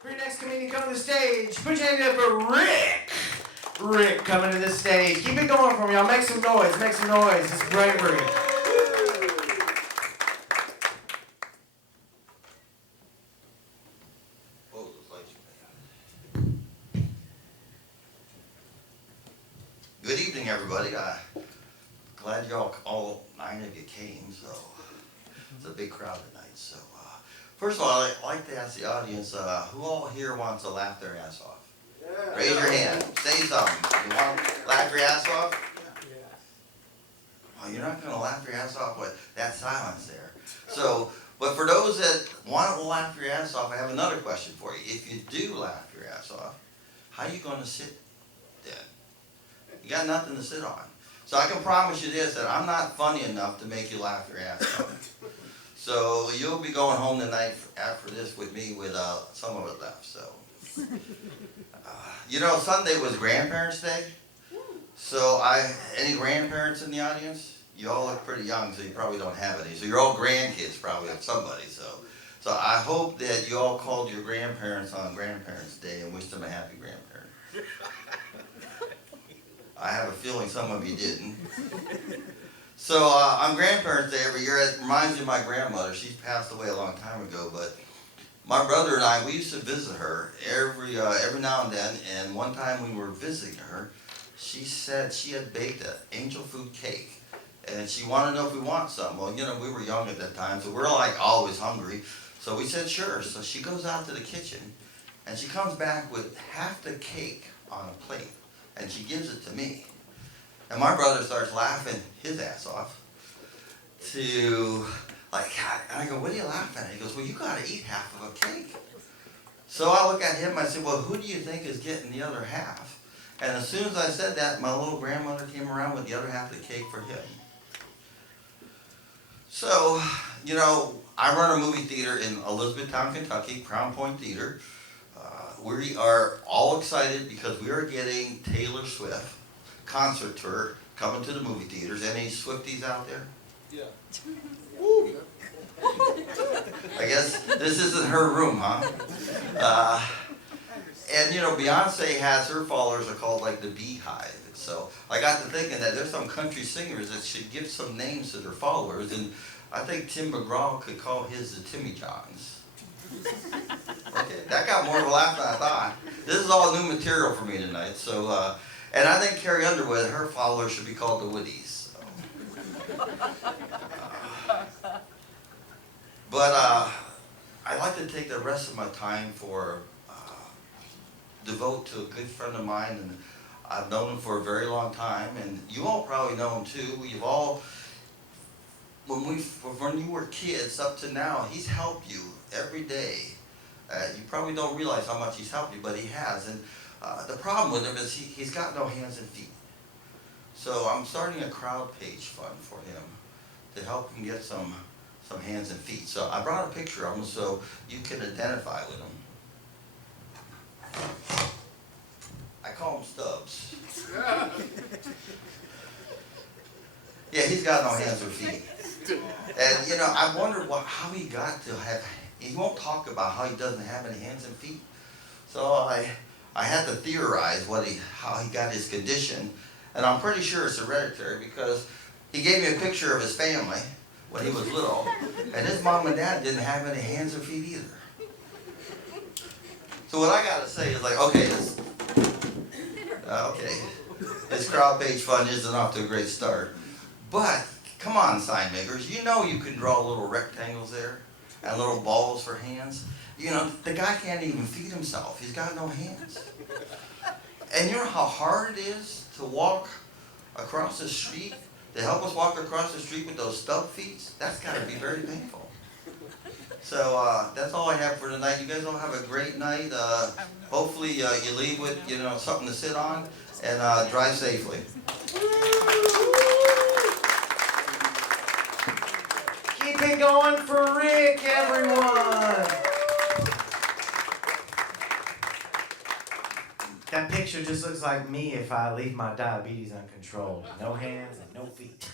For your next comedian coming to the stage, put your hand up for Rick. Rick coming to the stage. Keep it going for me, y'all. Make some noise. Make some noise. It's bravery. Good evening, everybody. Glad y'all, all 9 of you came. So it's a big crowd tonight. So first of all, I'd like to ask the audience, who all here wants to laugh their ass off? Yeah. Raise your hand. Say something. You want to laugh your ass off? Yeah. Well, you're not going to laugh your ass off with that silence there. So, but for those that want to laugh your ass off, I have another question for you. If you do laugh your ass off, how are you going to sit then? You got nothing to sit on. So I can promise you this, that I'm not funny enough to make you laugh your ass off. So you'll be going home tonight after this with me with some of it left. So, you know, Sunday was Grandparents' Day. So any grandparents in the audience? You all look pretty young, so you probably don't have any. So you're all grandkids probably of somebody. So I hope that you all called your grandparents on Grandparents' Day and wished them a happy grandparent. I have a feeling some of you didn't. So on Grandparents' Day every year, it reminds me of my grandmother. She's passed away a long time ago, but my brother and I, we used to visit her every now and then, and one time when we were visiting her, she said she had baked an angel food cake, and she wanted to know if we want some. Well, you know, we were young at that time, so we're like always hungry, so we said sure. So she goes out to the kitchen, and she comes back with half the cake on a plate, and she gives it to me. And my brother starts laughing his ass off to, like, and I go, what are you laughing at? He goes, well, you got to eat half of a cake. So I look at him, I said, well, who do you think is getting the other half? And as soon as I said that, my little grandmother came around with the other half of the cake for him. So, you know, I run a movie theater in Elizabethtown, Kentucky, Crown Point Theater. We are all excited because we are getting Taylor Swift concert tour coming to the movie theaters. Any Swifties out there? Yeah. Woo. I guess this isn't her room, huh? And you know, Beyonce has her followers are called like the Beehive. So I got to thinking that there's some country singers that should give some names to their followers, and I think Tim McGraw could call his the Timmy Johns. Okay, that got more of a laugh than I thought. This is all new material for me tonight. So, and I think Carrie Underwood, her followers should be called the Woodies. So. But I'd like to take the rest of my time for devote to a good friend of mine, and I've known him for a very long time, and you all probably know him too. We've all, when you were kids up to now, he's helped you every day. You probably don't realize how much he's helped you, but he has. And the problem with him is he's got no hands and feet. So I'm starting a crowd page fund for him to help him get some hands and feet. So I brought a picture of him so you can identify with him. I call him Stubbs. Yeah, he's got no hands or feet. And you know, I wonder how he got to have. He won't talk about how he doesn't have any hands and feet. So I had to theorize how he got his condition, and I'm pretty sure it's hereditary because he gave me a picture of his family when he was little, and his mom and dad didn't have any hands or feet either. So what I got to say is like, okay, this crowd page fund isn't off to a great start, but come on, sign makers, you know you can draw little rectangles there and little balls for hands. You know, the guy can't even feed himself. He's got no hands. And you know how hard it is to walk across the street, to help us walk across the street with those stub feet? That's got to be very painful. So that's all I have for tonight. You guys all have a great night. Hopefully you leave with, you know, something to sit on, and drive safely. Keep it going for Rick, everyone. That picture just looks like me if I leave my diabetes uncontrolled. No hands and no feet.